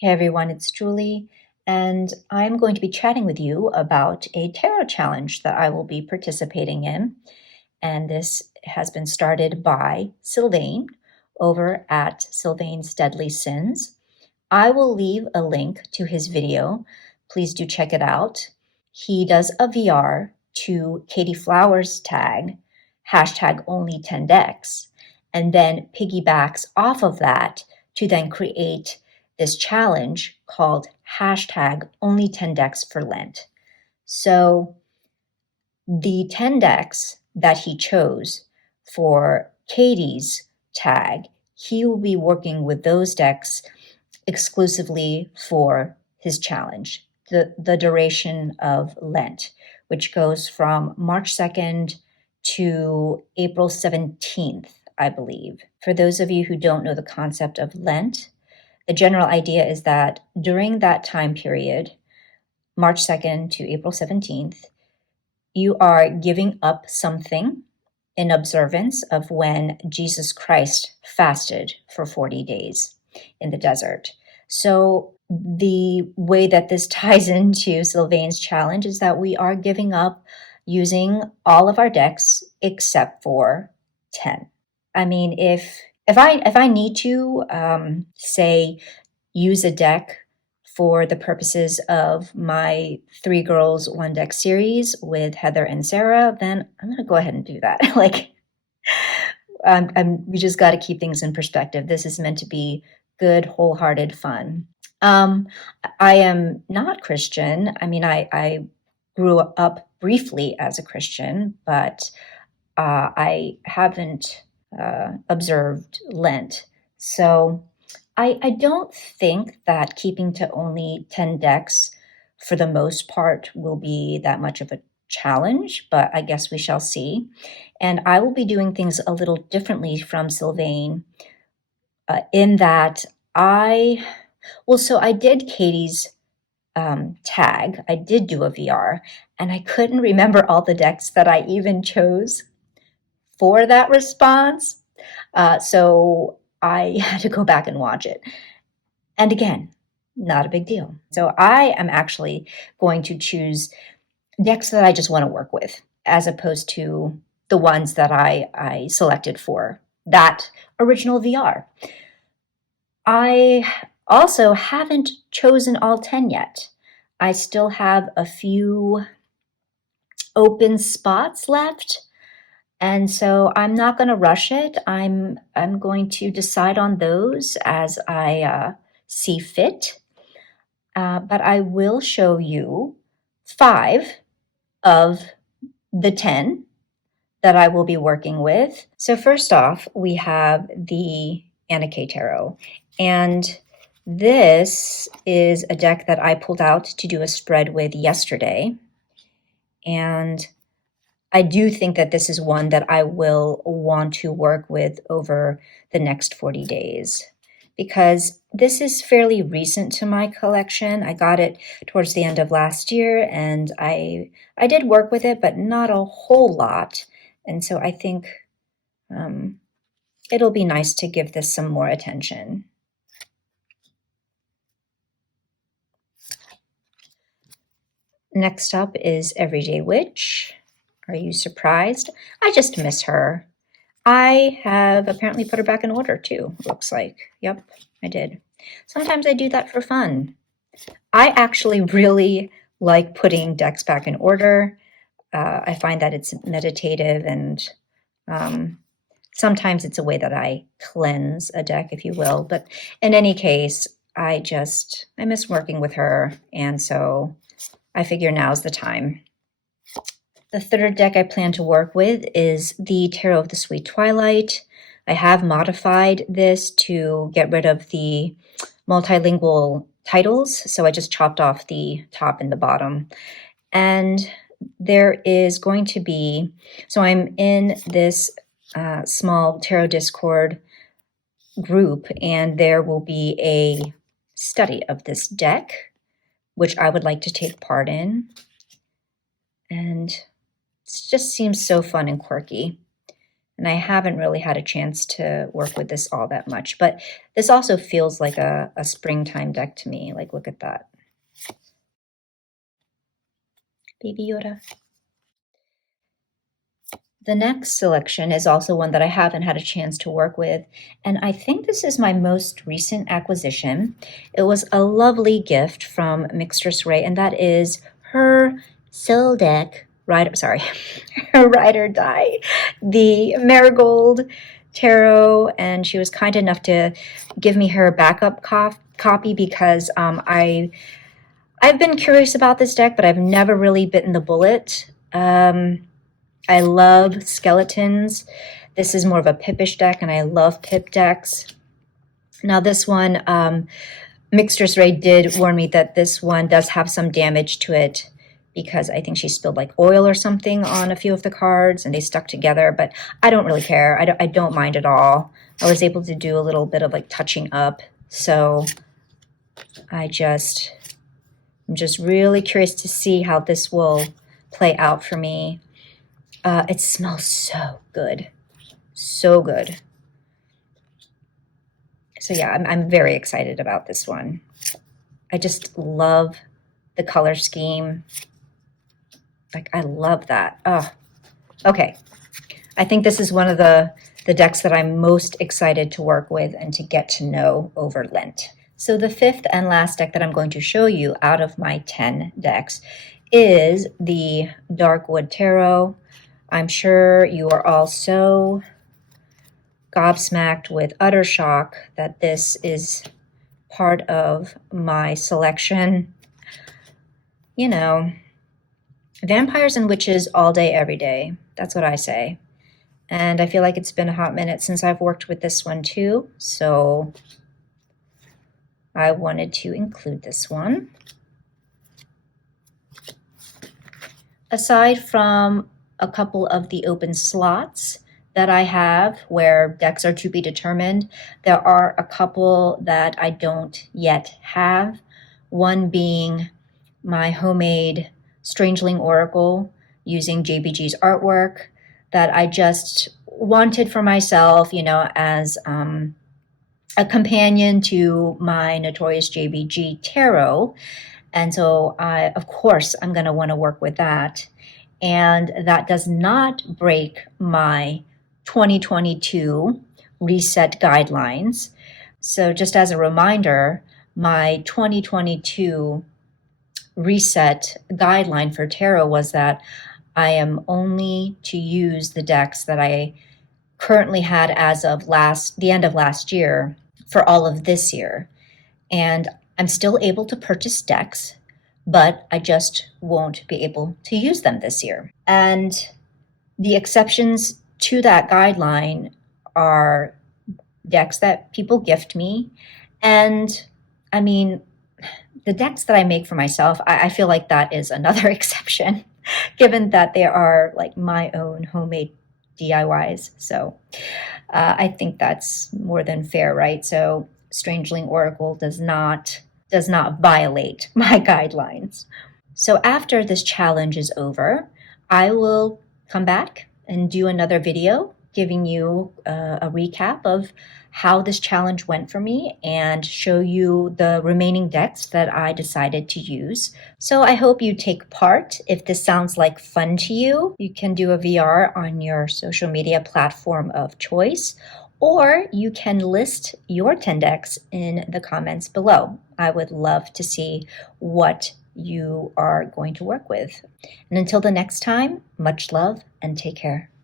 Hey everyone, it's Julie, and I'm going to be chatting with you about a tarot challenge that I will be participating in. And this has been started by Sylvain over at Sylvain's Deadly Sins. I will leave a link to his video. Please do check it out. He does a VR to Katie Flowers' tag, hashtag only 10 decks, and then piggybacks off of that to then create this challenge called hashtag only 10 decks for Lent. So the 10 decks that he chose for Katie's tag, he will be working with those decks exclusively for his challenge, the duration of Lent, which goes from March 2nd to April 17th, I believe. For those of you who don't know the concept of Lent, the general idea is that during that time period, March 2nd to April 17th, you are giving up something in observance of when Jesus Christ fasted for 40 days in the desert. So the way that this ties into Sylvain's challenge is that we are giving up using all of our decks except for 10. I mean, if I need to say use a deck for the purposes of my 3 Girls 1 Deck series with Heather and Sarah, then I'm going to go ahead and do that. We just got to keep things in perspective. This is meant to be good, wholehearted fun. I am not Christian. I mean, I grew up briefly as a Christian, but I haven't observed Lent. So I don't think that keeping to only 10 decks for the most part will be that much of a challenge, but I guess we shall see. And I will be doing things a little differently from Sylvain in that I did Katie's tag. I did do a VR, and I couldn't remember all the decks that I even chose for that response. So I had to go back and watch it. And again, not a big deal. So I am actually going to choose decks that I just want to work with, as opposed to the ones that I selected for that original VR. I also haven't chosen all 10 yet. I still have a few open spots left. And so I'm not going to rush it. I'm going to decide on those as I see fit. But I will show you 5 of the 10 that I will be working with. So first off, we have the Anarchy Tarot. And this is a deck that I pulled out to do a spread with yesterday. And I do think that this is one that I will want to work with over the next 40 days because this is fairly recent to my collection. I got it towards the end of last year and I did work with it, but not a whole lot. And so I think it'll be nice to give this some more attention. Next up is Everyday Witch. Are you surprised? I just miss her. I have apparently put her back in order too, looks like. Yep, I did. Sometimes I do that for fun. I actually really like putting decks back in order. I find that it's meditative and sometimes it's a way that I cleanse a deck, if you will. But in any case, I miss working with her. And so I figure now's the time. The third deck I plan to work with is the Tarot of the Sweet Twilight. I have modified this to get rid of the multilingual titles, so I just chopped off the top and the bottom. And there is going to be, so I'm in this small tarot Discord group, and there will be a study of this deck, which I would like to take part in. And it just seems so fun and quirky. and I haven't really had a chance to work with this all that much. But this also feels like a springtime deck to me. Like, look at that. Baby Yoda. The next selection is also one that I haven't had a chance to work with, and I think this is my most recent acquisition. It was a lovely gift from Mistress Ray, and that is her Soul Deck Rider, sorry, her Ride or Die, the Marigold Tarot, and she was kind enough to give me her backup copy because I've been curious about this deck, but I've never really bitten the bullet. I love skeletons. This is more of a Pippish deck, and I love Pip decks. Now this one, Mistress Ray did warn me that this one does have some damage to it because I think she spilled like oil or something on a few of the cards and they stuck together, but I don't really care. I don't mind at all. I was able to do a little bit of like touching up, so I'm just really curious to see how this will play out for me. It smells so good. So good. So yeah, I'm very excited about this one. I just love the color scheme. Like, I love that. Oh, okay. I think this is one of the decks that I'm most excited to work with and to get to know over Lent. So the fifth and last deck that I'm going to show you out of my 10 decks is the Darkwood Tarot. I'm sure you are all so gobsmacked with utter shock that this is part of my selection. You know, vampires and witches all day, every day. That's what I say. And I feel like it's been a hot minute since I've worked with this one too, so I wanted to include this one. Aside from a couple of the open slots that I have where decks are to be determined, there are a couple that I don't yet have. One being my homemade Strangeling Oracle using JBG's artwork that I just wanted for myself, you know, as a companion to my Notorious JBG Tarot. And so of course, I'm going to want to work with that. And that does not break my 2022 reset guidelines. So just as a reminder, my 2022 reset guideline for tarot was that I am only to use the decks that I currently had as of the end of last year for all of this year. And I'm still able to purchase decks, but I just won't be able to use them this year. And the exceptions to that guideline are decks that people gift me. And I mean, the decks that I make for myself, I feel like that is another exception, given that they are like my own homemade DIYs. So I think that's more than fair, right? So Strangeling Oracle does not violate my guidelines. So after this challenge is over, I will come back and do another video giving you a recap of how this challenge went for me and show you the remaining decks that I decided to use. So I hope you take part. If this sounds like fun to you, you can do a VR on your social media platform of choice, or you can list your 10 decks in the comments below. I would love to see what you are going to work with. And until the next time, much love and take care.